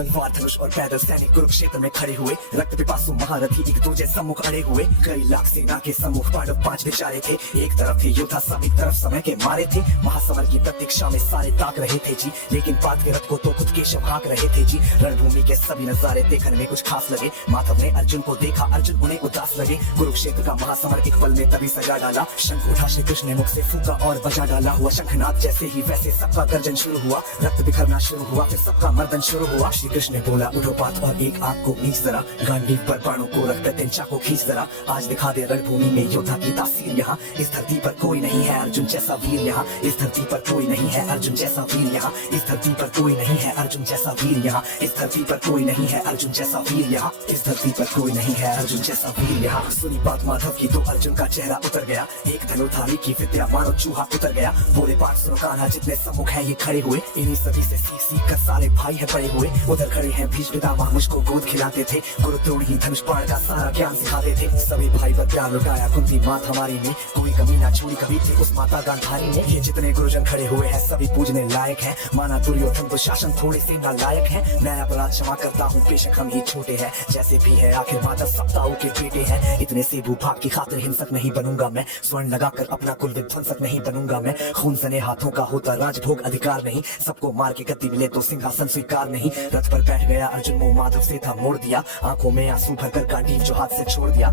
तलवार धनुष और पैदल सैनिक कुरुक्षेत्र में खड़े हुए। रक्त पिपासु महारथी एक दूजे सम्मुख अड़े हुए। कई लाख सेना के सम्मुख पांडव 5 बेचारे थे। एक तरफ थे योद्धा सब, एक तरफ समय के मारे थे। महासमर की प्रतीक्षा में सारे ताक रहे थे जी, लेकिन पार्थ के रथ को तो खुद केशव हाँक रहे थे जी। रणभूमि के सभी नजारे देखने में कुछ खास लगे। माधव ने अर्जुन को देखा, अर्जुन उन्हें उदास लगे। कुरुक्षेत्र का महासमर एक पल में तभी सजा डाला। शंख उठा श्री कृष्ण ने मुख से फूका और बजा डाला। हुआ शंखनाद जैसे ही वैसे सबका गर्जन शुरू हुआ। रक्त बिखरना शुरू हुआ, फिर सबका मर्दन शुरू हुआ। श्री कृष्ण ने बोला उठो पार्थ और एक आग को खींच जरा। गांडीव पर बाणों को रख प्रत्यंचा को खींच जरा। आज दिखा दे रणभूमि में योद्धा की तासीर यहाँ। इस धरती पर कोई नहीं है अर्जुन जैसा वीर यहाँ। इस धरती पर कोई नहीं है अर्जुन जैसा वीर यहाँ। इस धरती पर कोई नहीं है अर्जुन जैसा वीर यहाँ। इस धरती पर कोई नहीं है अर्जुन जैसा वीर यहाँ। इस धरती पर कोई नहीं है अर्जुन जैसा वीर यहाँ। सुनी बात माधव की तो अर्जुन का चेहरा उतर गया। एक धनुर्धारी की विद्या मानो चूहा उतर गया। बोले पाठ सुनो कान्हा जितने सम्मुख है ये खड़े हुए। इन्हीं सभी से सीख सीख कर सारे भाई है पड़े हुए। उधर खड़े हैं भीष्म पितामह मुझको गोद खिलाते थे। गुरु द्रोण ही धनुष बाण का सारा ज्ञान सिखाते थे। सभी भाई पर प्यार लुटाया कुंती मात हमारी में। कोई कमी ना छोड़ी कभी थी उस माता गांधारी ने। ये जितने गुरुजन खड़े हुए हैं सभी पूजने लायक हैं। माना दुर्योधन तो शासन थोड़े से नालायक है। मैं अपराध क्षमा करता हूँ बेशक हम ही छोटे हैं। जैसे भी है आखिर माता सप्ताहों के बेटे हैं। इतने से भूभाग की खातिर हिंसक नहीं बनूंगा मैं। स्वर्ण लगाकर अपना कुल विध्वंसक नहीं बनूंगा मैं। खून सने हाथों का होता राजभोग अधिकार नहीं। सबको मार के गद्दी मिले तो सिंहासन स्वीकार नहीं। रथ पर बैठ गया अर्जुन मुंह माधव से था मोड़ दिया। आंखों में आंसू भरकर गांडीव जो हाथ से छोड़ दिया।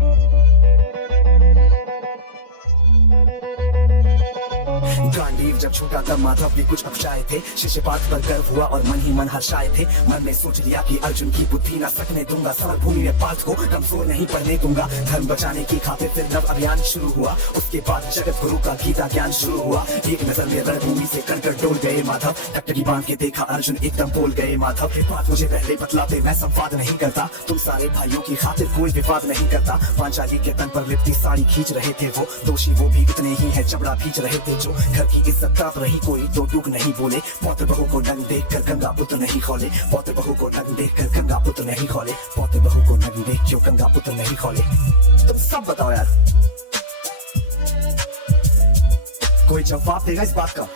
गांडीव जब छूटा तब माधव भी कुछ अफशाए थे। शिष्य पार्थ पर गर्व हुआ और मन ही मन हर्षाए थे। मन में सोच लिया कि अर्जुन की बुद्धि न सकने दूंगा। समर भूमि में पार्थ को कमजोर नहीं पड़ने दूंगा। धर्म बचाने की खातिर फिर नव अभियान शुरू हुआ। उसके बाद जगत गुरु का गीता ज्ञान शुरू हुआ। एक नजर में रणभूमि से कणकण डोल गए माधव। टकटकी बांध के देखा अर्जुन एकदम बोल गए माधव। बात मुझे पहले बतलाते मैं संवाद नहीं करता। तुम सारे भाइयों की खातिर कोई विवाद नहीं करता। पांचाली के तन पर लिपटी साड़ी खींच रहे थे वो। दोषी वो भी इतने ही है चमड़ा खींच रहे थे जो। घर की इज्जत ताप रही कोई तो टूक नहीं बोले। पौत्र बहू को नंग देख कर गंगा पुत्र नहीं खोले। पौत्र बहू को नंग देख कर गंगा पुत्र नहीं खोले। पौत्र बहू को नंग देख क्यों गंगा पुत्र नहीं खोले। तुम सब बताओ यार, कोई जवाब देगा इस बात का?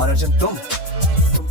और अर्जुन तुम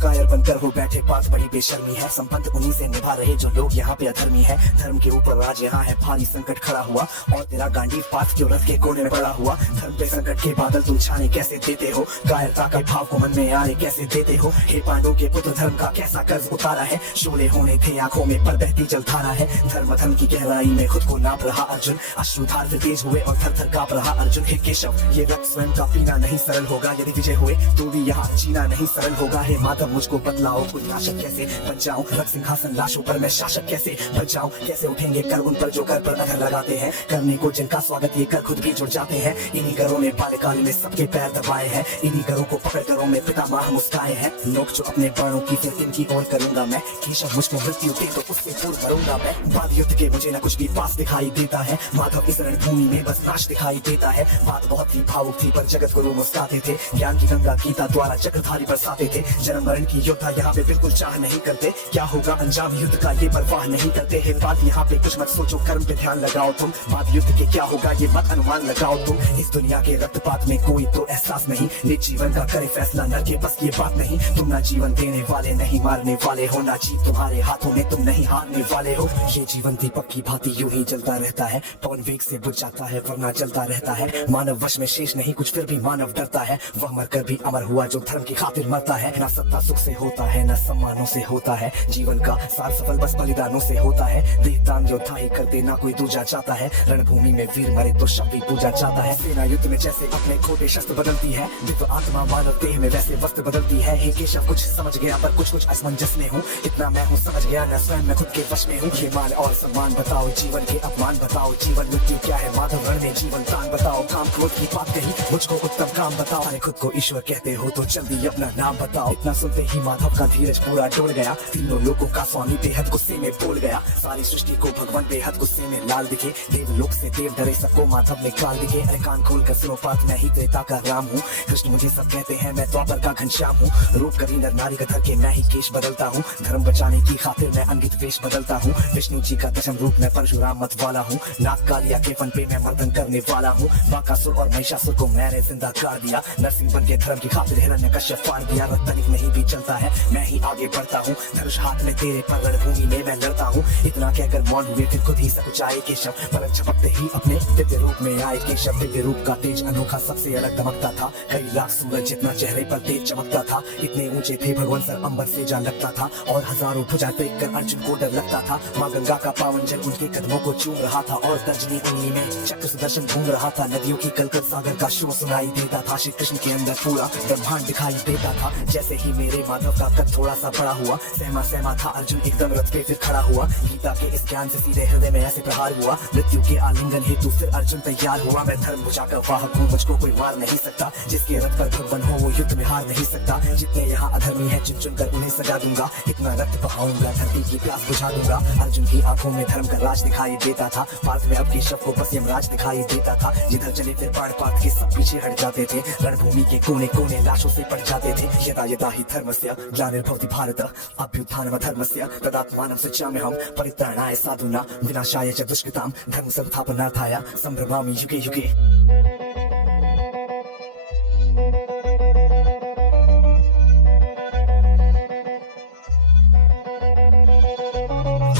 कायर बनकर हो बैठे पार्थ बड़ी बेशर्मी है। संबंध उन्हीं से निभा रहे जो लोग यहाँ पे अधर्मी है। धर्म के ऊपर आज यहाँ है भारी संकट खड़ा हुआ। और तेरा गांडीव पार्थ क्यों रथ के कोने में पड़ा हुआ। धर्म पे संकट के बादल तुम छाने कैसे देते हो। कायरता के भाव को मन में आने कैसे देते हो। हे पांडवों के पुत्र धर्म का कैसा कर्ज उतारा है। शोले होने थे आंखों में पर बहती जलधारा है। धर्म की गहराई में खुद को नाप रहा अर्जुन। अश्रुधार फिर तेज हुए और थर थर कांप रहा अर्जुन। हे केशव ये रक्त स्वयं का पीना नहीं सरल होगा। यदि विजय हुए तो भी यहाँ जीना नहीं सरल होगा। हे माधव मुझको बतलाओ कोई नाशक कैसे बन जाऊं। रक्त सिंहासन लाशों पर मैं शासक कैसे बन जाऊं। कैसे उठेंगे कर उन पर जो कर पर अधर लगाते हैं। करने को जिनका स्वागत ये कर खुद भी जुड़ जाते हैं। इन्हीं घरों ने बाल्यकाल में सबके पैर दबाए हैं। इन्हीं घरों को पकड़ घरों में पितामह मुस्काए हैं। लोग जो अपने बाणों की फिर इनकी ओर करूंगा मैं। केशव मुझको मृत्यु दे तो उससे पूर्व मरूंगा मैं। बाद युद्ध के मुझे न कुछ भी पास दिखाई देता है। माधव इस रणभूमि में बस नाश दिखाई देता है। बात बहुत ही भावुक थी पर जगत गुरु मुस्काते थे। ज्ञान की गंगा गीता द्वारा चक्रधारी बरसाते थे। जन्म मरण की योद्धा यहाँ पे बिल्कुल चाह नहीं करते। क्या होगा अंजाम युद्ध का ये परवाह नहीं करते। हे बात यहाँ पे कुछ मत सोचो कर्म पे ध्यान लगाओ तुम। बाद युद्ध के क्या होगा ये मत अनुमान लगाओ तुम। इस दुनिया के रक्तपात में कोई तो एहसास नहीं। निज जीवन का करे फैसला नर के बस ये बात नहीं। तुम ना जीवन देने वाले नहीं मारने वाले हो। ना जीत तुम्हारे हाथों में तुम नहीं हारने वाले हो। ये जीवन दीपक की भांति यूं ही जलता रहता है। पवन वेग से बुझ जाता है वरना जलता रहता है। मानव वश में शेष नहीं कुछ फिर भी मानव डरता है। वह मरकर भी अमर हुआ जो धर्म की खातिर मरता है। ना सत्ता सुख से होता है ना सम्मानों से होता है। जीवन का सार सफल बस बलिदानों से होता है। देहदान योद्धा ही कर देना कोई दूजा चाहता है। रणभूमि में वीर मरे तो शव भी पूजा चाहता है। सेना युद्ध में जैसे अपने खोटे शस्त्र बदलती है। दिव्य आत्मा मानव देह में वैसे वस्त्र बदलती है। हे केशव कुछ समझ गया पर कुछ असमंजस में हूँ। इतना मैं हूँ समझ गया न स्वयं मैं खुद के वश में हूँ। ये मान और सम्मान बताओ जीवन के अपमान बताओ। जीवन मृत्यु क्या है माधव रण में जीवन दान बताओ। काम क्रोध की बात कही मुझको उत्तम काम बताओ। अरे खुद को ईश्वर कहते हो तो जल्दी अपना नाम बताओ। इतना सुनते ही माधव का धीरज पूरा डोल गया। तीनों लोगों का स्वामी बेहद गुस्से में बोल गया। सारी सृष्टि को भगवान बेहद गुस्से में लाल दिखे। देव लोक से देव डरे सबको माधव ने काल दिखे। अरे कान खोल कर सुनो पार्थ मैं ही त्रेता का राम हूँ। कृष्ण मुझे सब कहते हैं मैं द्वापर का घनश्याम हूँ। रूप करी नर नारी का धर के मैं ही केश बदलता हूँ। धर्म बचाने की खातिर मैं अंगित वेश बदलता हूँ। विष्णु जी का दशम रूप मैं परशुराम मत वाला हूँ। नाग कालिया के फन पे मैं मर्दन करने वाला हूँ। बाकासुर और महिषासुर को मैंने जिंदा कर दिया। नरसिंह बन के धर्म की खातिर हिरण्यकश्यप फाड़ दिया। रक्त तनिक नहीं भी चलता करता है, मैं ही आगे बढ़ता हूँ। धनुष हाथ में तेरे पर रणभूमि में मैं लड़ता हूँ। इतना कहकर मौन हुए फिर खुद ही सकुचाए केशव, पलक झपकते ही अपने दिव्य रूप में आए केशव। दिव्य रूप का तेज अनोखा सबसे अलग दमकता था, कई लाख सूरज जितना चेहरे पर तेज चमकता था। इतने ऊंचे थे भगवान सर अंबर से जा लगता था, और हजारों भुजा देख कर अर्जुन को डर लगता था। माँ गंगा का पावन जल उनके कदमों को चूम रहा था, और तर्जनी उंगली में चक्र सुदर्शन घूम रहा था। नदियों की कलकल सागर का शोर सुनाई देता था, श्री कृष्ण के अंदर पूरा ब्रह्मांड दिखाई देता था। जैसे ही मेरे माधव का कद थोड़ा सा बड़ा हुआ, सहमा सहमा था अर्जुन एकदम रथ पे फिर खड़ा हुआ। गीता के इस ज्ञान से सीधे हृदय में ऐसे प्रहार हुआ, मृत्यु के आलिंगन हेतु फिर अर्जुन तैयार हुआ। मैं धर्म भुजा का वाहक हूँ, मुझको कोई मार नहीं सकता। जिसके रथ पर भगवान हो वो युद्ध में हार नहीं सकता। जितने यहाँ अधर्मी है चुन चुन कर उन्हें सजा दूंगा, इतना रक्त बहाऊंगा धरती की प्यास बुझा दूंगा। अर्जुन की आंखों में धर्म का राज दिखाई देता था, पार्थ में अब केशव को बस यमराज दिखाई देता था। जिधर चले फिर बाढ़ पार्थ के सब पीछे हट जाते थे, रणभूमि के कोने कोने लाशों से पट जाते थे। यदा यदा ही धर्मस्य ग्लानिर्भवति भारत अभ्युत्थानमधर्मस्य तदात्मानं सृजाम्यहं परित्राणाय साधूनां विनाशाय च दुष्कृतां धर्म संस्थापनार्थाय संभ्रमामि युगे युगे।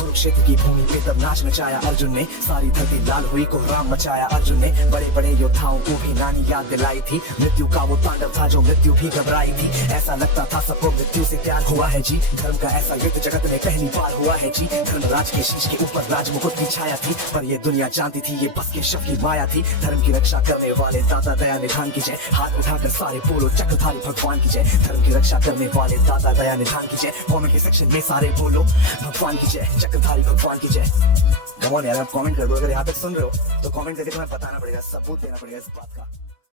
कुरुक्षेत्र की भूमि पे तब नाच नचाया अर्जुन ने, सारी धरती लाल हुई कोहराम मचाया अर्जुन ने। बड़े बड़े योद्धाओं को भी नानी याद दिलाई थी, मृत्यु का वो तांडव था जो मृत्यु भी घबराई थी। ऐसा लगता था सबको मृत्यु से प्यार हुआ है जी, धर्म का ऐसा युद्ध जगत में पहली बार हुआ है जी। धर्मराज के शीश के ऊपर राज मुकुट की छाया थी, पर ये दुनिया जानती थी ये बस के शव की माया थी। धर्म की रक्षा करने वाले दाता दया निधान की जय, हाथ उठाकर सारे बोलो चक्रधारी भगवान की जय। धर्म की रक्षा करने वाले दाता दया निधान की जय, कमेंट के सेक्शन में सारे बोलो भगवान की जय, चक्रधारी भगवान की जय। कमॉन यार, आप कमेंट कर दो, अगर यहाँ तक सुन रहे हो तो कमेंट करके तुम्हें बताना पड़ेगा, सबूत देना पड़ेगा इस बात का।